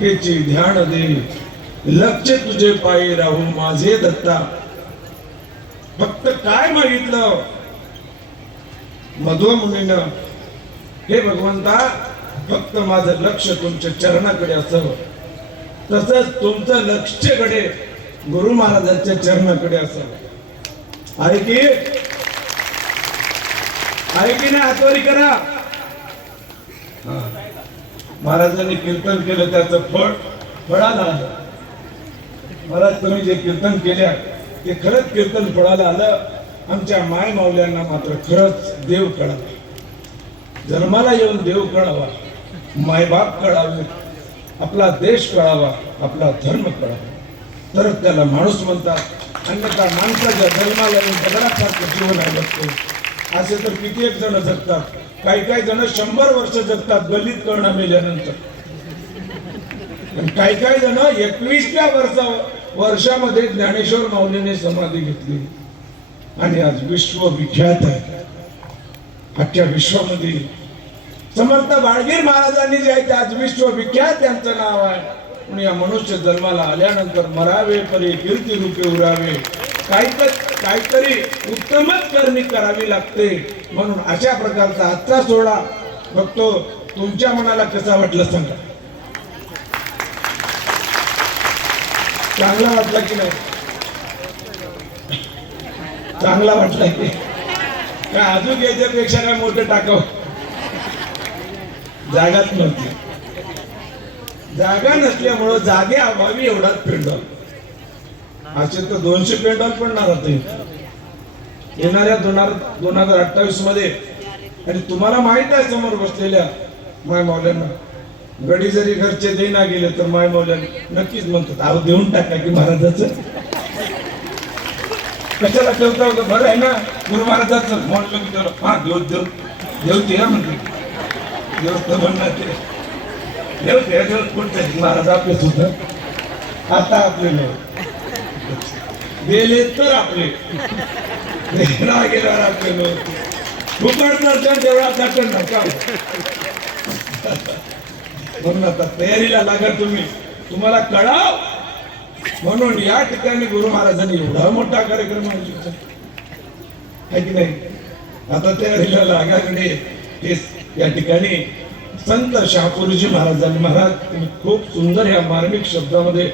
हेची ध्यान दे लक्ष तुझे पायी राहू माझे दत्ता. फक्त काय मागितलं? मध्व मुनीनं हे भगवंता फक्त माझं लक्ष तुमच्या चरणाकडे असावं तसंच तुमचं लक्षकडे गुरु महाराजांच्या चरणाकडे असावं आहे की? आहे की नाही आत्वरी करा? महाराजांनी कीर्तन केलं त्याचं फळ फळाला आलं. महाराज तुम्ही जे कीर्तन केल्या ते खरंच कीर्तन फळाला आलं. आमच्या माय माऊल्यांना मात्र खरंच देव कळाला जन्माला येऊन देव कळावा मायबाप कळावे आपला देश कळावा आपला धर्म कळावा. तर त्याला माणूस म्हणतात अन्यथा माणसाच्या जन्माला येऊन दगडासारखं जीवन आहे असे तर किती एक जण जगतात. काही काही जण शंभर वर्ष जगतात दलित करणं मेल्यानंतर. काही काही जण एकवीसव्या वर्षा वर्षामध्ये ज्ञानेश्वर माऊलीने समाधी घेतली. आणि आज विश्व विख्यात आहे. आजच्या विश्वामध्ये. समर्थ बाळगीर महाराजांनी जे आहे ते आज विश्व विख्यात त्यांचं नाव आहे. म्हणून या मनुष्य जन्माला आल्यानंतर मरावे परी कीर्ती रूपे उरावे काहीतरी काहीतरी उत्तमच करणी करावी लागते. म्हणून अशा प्रकारचा आजचा सोहळा बघतो. तुमच्या मनाला कसा वाटलं सांगा. चांगला वाटला की नाही? चांगला वाटला की. काय अजून याच्यापेक्षा काय मोठं टाकाव? जागाच नव्हती. जागा नसल्यामुळं जागे अभावी एवढाच पिंड असे तर दोनशे पेंडॉल पडणार आता येणाऱ्या दोन हजार दोन हजार अठ्ठावीसमध्ये. आणि तुम्हाला माहीत आहे समोर बसलेल्या माय मावल्यांना गडी जरी घरचे देईना गेले तर माय मावल्यांना नक्कीच म्हणतात अहो देऊन टाका की महाराजाचं. कशाला ठेवता होतं? बरं आहे ना गुरु महाराजाच. म्हणलं की त्याला हा देव देव देव ते म्हणते देव तर म्हणणार ते. देव ते देऊ. कोणतं? महाराज आपले सुद्धा. आता आपले नाही गेले तर आपले. गेला गेल्यावर आपले लोक. फुकट दर्शन देवळात दर्शन नका म्हणून आता तयारीला लागा तुम्ही. तुम्हाला कळाव. म्हणून या ठिकाणी गुरु महाराजांनी एवढा मोठा कार्यक्रम आयोजित आहे की नाही? आता तयारीला लागाकडे हे या ठिकाणी संत शहापूरजी महाराजांनी. महाराज तुम्ही खूप सुंदर ह्या मार्मिक शब्दामध्ये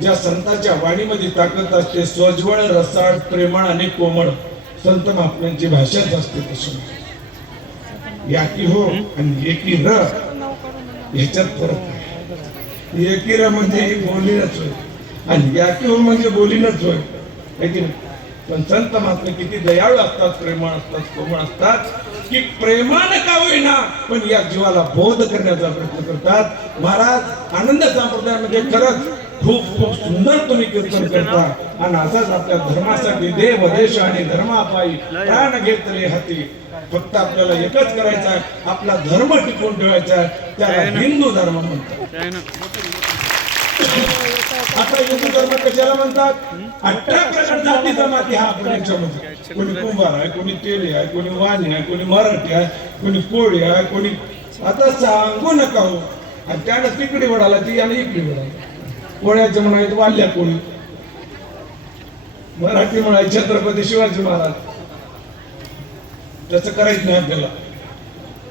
ज्या संतांच्या वाणीमध्ये ताकद असते स्वज्वळ रसाळ प्रेमळ आणि कोमळ. संत महात्म्यांची भाषाच असते तशी. याकी हो आणि एकी र ह्याच्यात फरक आहे. एकी र म्हणजे ही बोलीनच होय. आणि याकी हो म्हणजे बोलीनच होय. पण संत महात्मे किती दयाळू असतात प्रेमळ असतात कोमळ असतात की प्रेमानं का होईना पण या जीवाला बोध करण्याचा प्रयत्न करतात. महाराज आनंद संप्रदायामध्ये खरंच खूप खूप सुंदर तुम्ही कीर्तन करता. आणि असाच आपल्या धर्मासाठी देव देश आणि धर्मापायी प्राण घेतले हाती. फक्त आपल्याला एकच करायचं आहे. आपला धर्म टिकवून ठेवायचा आहे. त्याला हिंदू धर्म म्हणतात. आता हिंदू धर्म कशाला म्हणतात? अठरा प्रकार जाती जमाती हा आपण याच्यामध्ये. कोणी कुंभार आहे कोणी तेली आहे कोणी वाणी आहे कोणी मराठी आहे कोणी कोळी आहे कोणी आता सांगू नका हो. आणि त्यानं तिकडे वडाला ती यानं इकडे वडाला. कोळ्याचं म्हणायचं वाल्ल्या कोळी मराठी म्हणायचे छत्रपती शिवाजी महाराज. तसं करायचं नाही आपल्याला.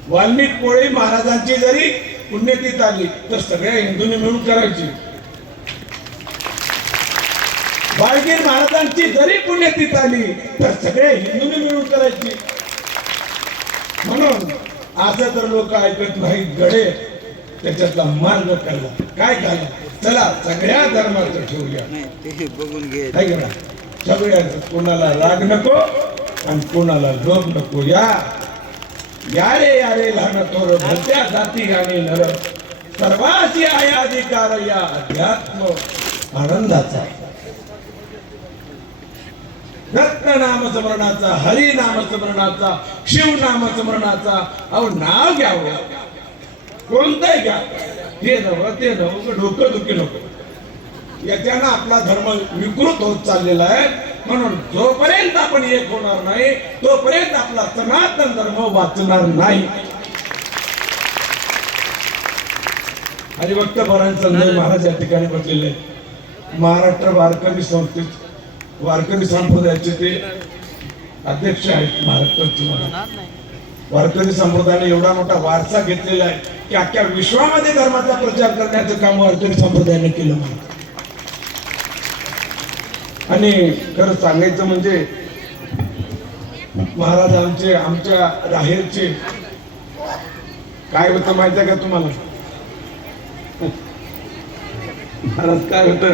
वाल्मिक कोळी महाराजांची जरी पुण्यतीत आली तर सगळ्या हिंदूंनी मिळून करायची. बाळगीर महाराजांची जरी पुण्यतीत आली तर सगळ्या हिंदूंनी मिळून करायची. म्हणून असं तर लोक ऐकत नाहीत गडे. त्याच्यातला मार्ग काढला. काय काढला? चला सगळ्या धर्माचं ठेवूया. बघून घे. सगळ्यांचं कोणाला राग नको आणि कोणाला लोभ नको. या. या रे या रे लहान तोर भलत्या जाती आणि नर. सर्वाची आहे अधिकार या अध्यात्म आनंदाचा रत्न नाम स्मरणाचा हरी नाम स्मरणाचा शिव नाम स्मरणाचा अहो नाव घ्यावं. कोणताही घ्या. हे नवं ते नवं डोकं दुखी नको. याच्यानं आपला धर्म विकृत होत चाललेला आहे. म्हणून जोपर्यंत आपण एक होणार नाही तोपर्यंत आपला सनातन धर्म वाचणार नाही. हरिभक्त परायण संजय महाराज या ठिकाणी म्हटलेले महाराष्ट्र वारकरी संस्थेत वारकरी संप्रदायाचे ते अध्यक्ष आहेत महाराष्ट्राचे मला वारकरी संप्रदायाने एवढा मोठा वारसा घेतलेला आहे की अख्ख्या विश्वामध्ये धर्माचा प्रचार करण्याचं काम वारकरी संप्रदायाने केलं आणि खरं सांगायचं म्हणजे महाराज आमचे आमच्या राहेरचे काय होतं माहिती आहे का तुम्हाला? महाराज काय होत?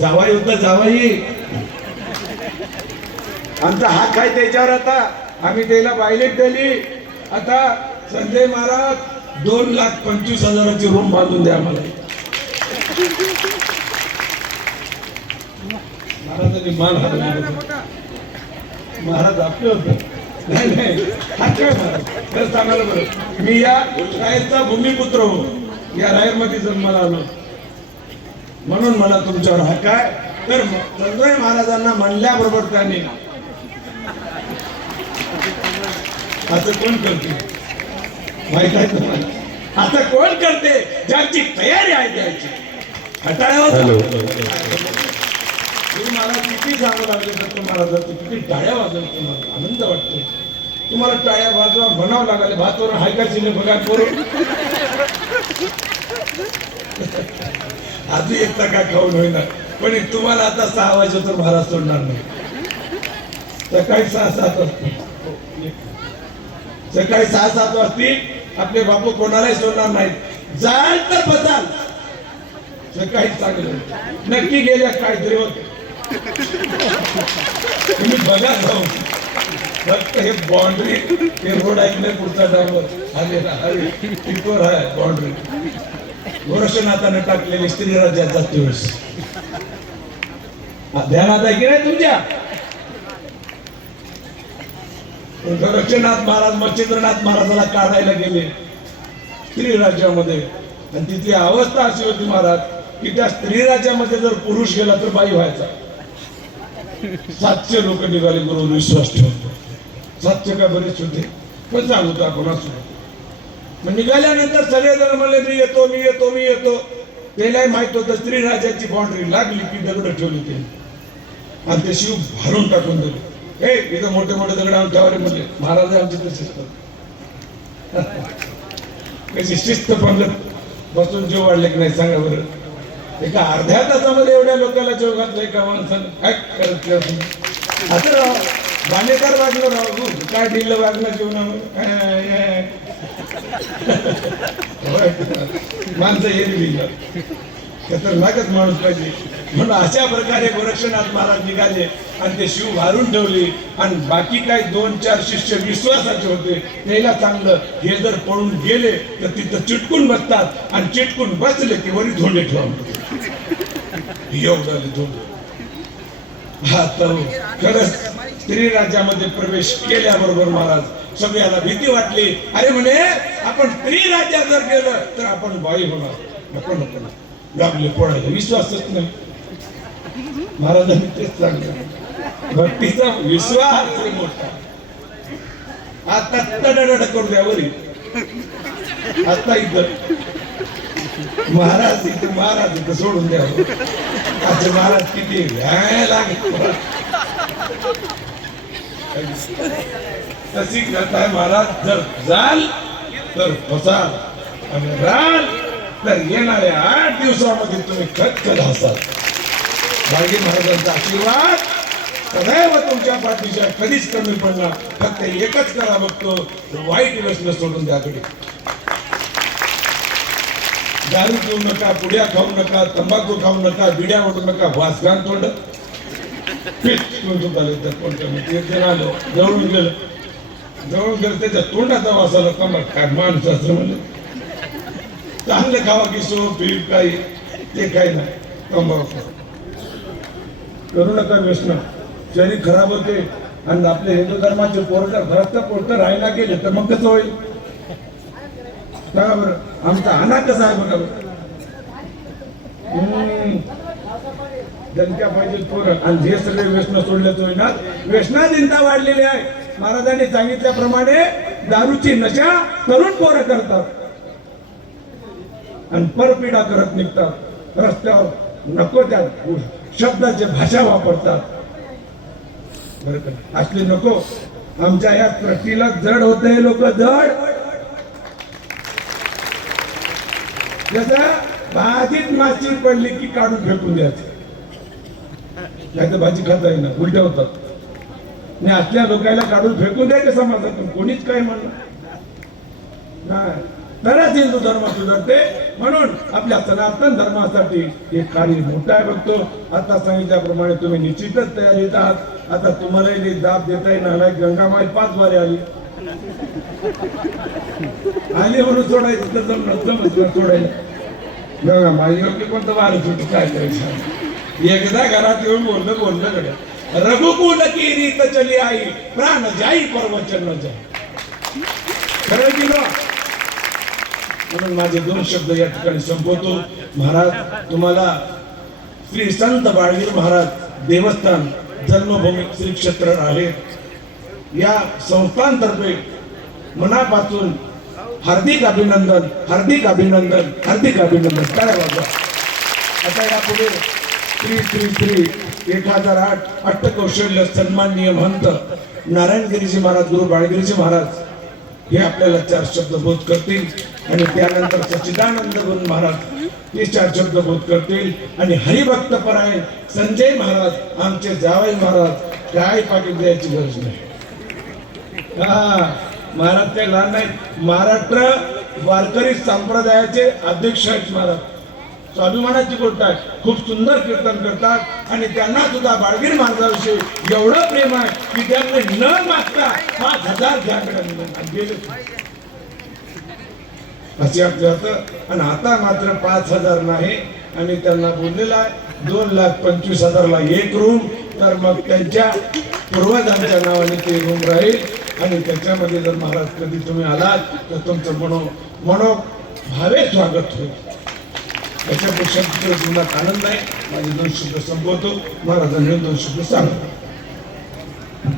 जावाई होतं जावाई. आमचा हात काय त्याच्यावर आता आम्ही त्याला बायलेट दिली आता संजय महाराज दोन लाख पंचवीस हजाराची रूम बांधून द्या मला महाराजांनी मान महाराज आपले होते. नाही नाही. हा काय महाराज. खरं सांगायला बरं. मी या रायरचा भूमिपुत्र हो या रायरमध्ये जन्माला आलो. म्हणून मला तुमच्यावर हक्क आहे. तर संजय महाराजांना म्हणल्याबरोबर त्यांनी असं कोण करते? माहीत आहे तुम्हाला असं कोण करते? ज्यांची तयारी आहे द्यायची हटाळ्यावर तुम्ही मला किती सांगू लागले तर तुम्हाला जर किती टाळ्या वाजवल्या तुम्हाला आनंद वाटतो. तुम्हाला टाळ्या वाजवा म्हणावं लागले भातवर हाय का चिन्ह बघा करून आधी एक टका खाऊन होईना. पण तुम्हाला आता सहा वाजे तर महाराज सोडणार नाही. सकाळी सहा सात वाजता. सकाळी सहा सात वाजतील. आपले बापू कोणालाही सोडणार नाहीत. जाल तर बसाल सकाळी चांगलं नक्की गेल्या काहीतरी होत. तुम्ही बघा जाऊ फक्त हे बाउंड्री हे रोड ऐकले पुढचा ड्रायव्हर आले अरे तिथवर आहे बाउंड्री गोरक्षनाथाने टाकलेली स्त्री राज्यात जाते वेळेस. ध्यानात आहे की नाही तुमच्या रक्षनाथ महाराज मच्छिंद्रनाथ महाराजाला काढायला गेले. स्त्री राज्यामध्ये. आणि तिची अवस्था अशी होती महाराज की त्या स्त्री राज्यामध्ये जर पुरुष गेला तर बाई व्हायचा. सातशे लोक निघाले म्हणून विश्वास ठेवतो. सातशे का बरेच होते. पण सांगू का कोणाच मग निघाल्यानंतर सगळेजण म्हणले मी येतो मी येतो मी येतो. त्यालाही माहीत होतं स्त्री राज्याची बाउंड्री लागली की दगड ठेवली ते आणि ते शिव भरून टाकून दिले. हे इथं मोठे मोठे दगड आमच्यावर म्हणले महाराज आमचे तसेच. करतात शिस्त पडलं. बसून जीव वाढले की नाही सांगा बरं. एका अर्ध्या तासामध्ये एवढ्या लोकांना जीव घातलाय एका माणसानं. काय करत नाही असं राव बाणेकर वागलं राव. हो, काय दिलं वागलं जीवनामध्ये माणसं हे दिलं खतरनाकच माणूस पाहिजे. म्हणून अशा प्रकारे गोरक्षनाथ महाराज निघाले आणि ते शिव घालून ठेवले. आणि बाकी काय दोन चार शिष्य विश्वासाचे होते. त्याला चांगलं हे जर पळून गेले तर तिथं चिटकून बसतात. आणि चिटकून बसले की वरी धोंडे ठेवा एवढं धोंडे. हा तर खरंच स्त्री राज्यामध्ये प्रवेश केल्याबरोबर महाराज सगळ्याला भीती वाटली. अरे म्हणे आपण स्त्री राज्यात जर गेलं तर आपण बाई होणार. नको नको नको. लागले पडायला विश्वासच नाही महाराजांनी तेच सांगितलं भक्तीचा विश्वास मोठा. आता तडड करू द्या वरी. आता इथं. महाराज इथं महाराज इथं सोडून द्याव आता महाराज किती व्याय लागेल तशी करताय महाराज. जर जाल तर फसाल. आणि राल तर येणाऱ्या आठ दिवसामध्ये तुम्ही खतखत असाल बाळगी महाराजांचा आशीर्वाद. सदैव तुमच्या पाठीच्या कधीच कमी पडणार. फक्त एकच करा बघतो वाईट व्यसन सोडून द्याकडे दारू पिऊ नका पुड्या खाऊ नका तंबाखू खाऊ नका बिड्या ओढू नका वासगान तोंड. तोंड तर कोणत्या एक आलो जवळून गेलं. जवळून गेलं त्याच्या तोंडाचा वास आला तंबाख काय माणसं असं म्हणलं. चांगलं खावा की सो पीठ काही ते काही नाही. तंबाखू. करू नका व्यसन. शरीर खराब होते आणि आपले हिंदू धर्माचे पोरटा भरत पोरटर राहायला गेले तर मग कसं होईल? का बरं आमचा अना कसा आहे बघा बरं. हम्म. पाहिजे पोरं. आणि हे सगळे व्यसन सोडल्याच होईना. व्यसना चिंता वाढलेली आहे. महाराजांनी सांगितल्याप्रमाणे दारूची नशा तरुण पोरं करतात. आणि परपिडा करत निघतात. रस्त्यावर नको त्या शब्दाची भाषा वापरतात. असले नको. आमच्या या कृतीला जड होते हे लोक जड. जसं भाजीत माशी पडली की काढून फेकून द्यायचं. नाही तर भाजी खाता येईना उलट्या होतात. आणि असल्या लोकांना काढून फेकून द्यायचे समाजातून. कोणीच काय म्हणलं? नाही. तरच हिंदू धर्म सुधारते. म्हणून आपल्या सनातन धर्मासाठी हे कार्य मोठं आहे बघतो आता सांगितल्याप्रमाणे तुम्ही निश्चितच तयारीत आहात. आता तुम्हालाही दाब देता येणार नाही. गंगामाई पाच वारे आली. आली म्हणून सोडायचं तर जमलं सोडायला. गंगामाई योग्य कोणतं वारं सुटू काय करायचं? एकदा घरात येऊन बोललं बोललं कडे रघुकुल की रीत चली आई प्राण जाई परवचन न जाई खरं की ना म्हणून माझे दोन शब्द या ठिकाणी संपवतो. महाराज तुम्हाला श्री संत बाळवीर महाराज देवस्थान जन्मभूमी श्री क्षेत्र आहे. या संस्थांतर्फे मनापासून हार्दिक अभिनंदन हार्दिक अभिनंदन हार्दिक अभिनंदन. काय बाबा आता यापुढे श्री श्री श्री एक हजार आठ अट्टकौशल्य सन्माननीय महंत नारायणगिरीजी महाराज गुरु बाळगिरीजी महाराज हे आपल्याला चार शब्द बोध करतील. आणि त्यानंतर सच्चिदानंद गुरु महाराज ते चार शब्द बोध करतील. आणि हरिभक्त परायण संजय महाराज आमचे जावई महाराज काय पाकिट द्यायची गरज नाही. हा महाराज ते लहान नाहीत महाराष्ट्र वारकरी संप्रदायाचे अध्यक्ष आहेत महाराज. स्वाभिमानाची गोष्ट आहे. खूप सुंदर कीर्तन करतात आणि त्यांना सुद्धा बाळगीर महाराजाविषयी एवढं प्रेम आहे की त्यांना न मागता पाच हजार घ्याकडे गेले असे आणि आता मात्र पाच हजार नाही आणि त्यांना बोललेला आहे दोन लाख पंचवीस हजारला एक रूम तर मग त्यांच्या पूर्वजांच्या नावाने ते रूम राहील. आणि त्याच्यामध्ये जर महाराज कधी तुम्ही आलात तर तुमचं मनो मनो भावे स्वागत होईल. त्याच्यापेक्षा दुसरं आनंद आहे. माझे दोन शब्द संपवतो. महाराजांनी दोन शब्द सांगतो.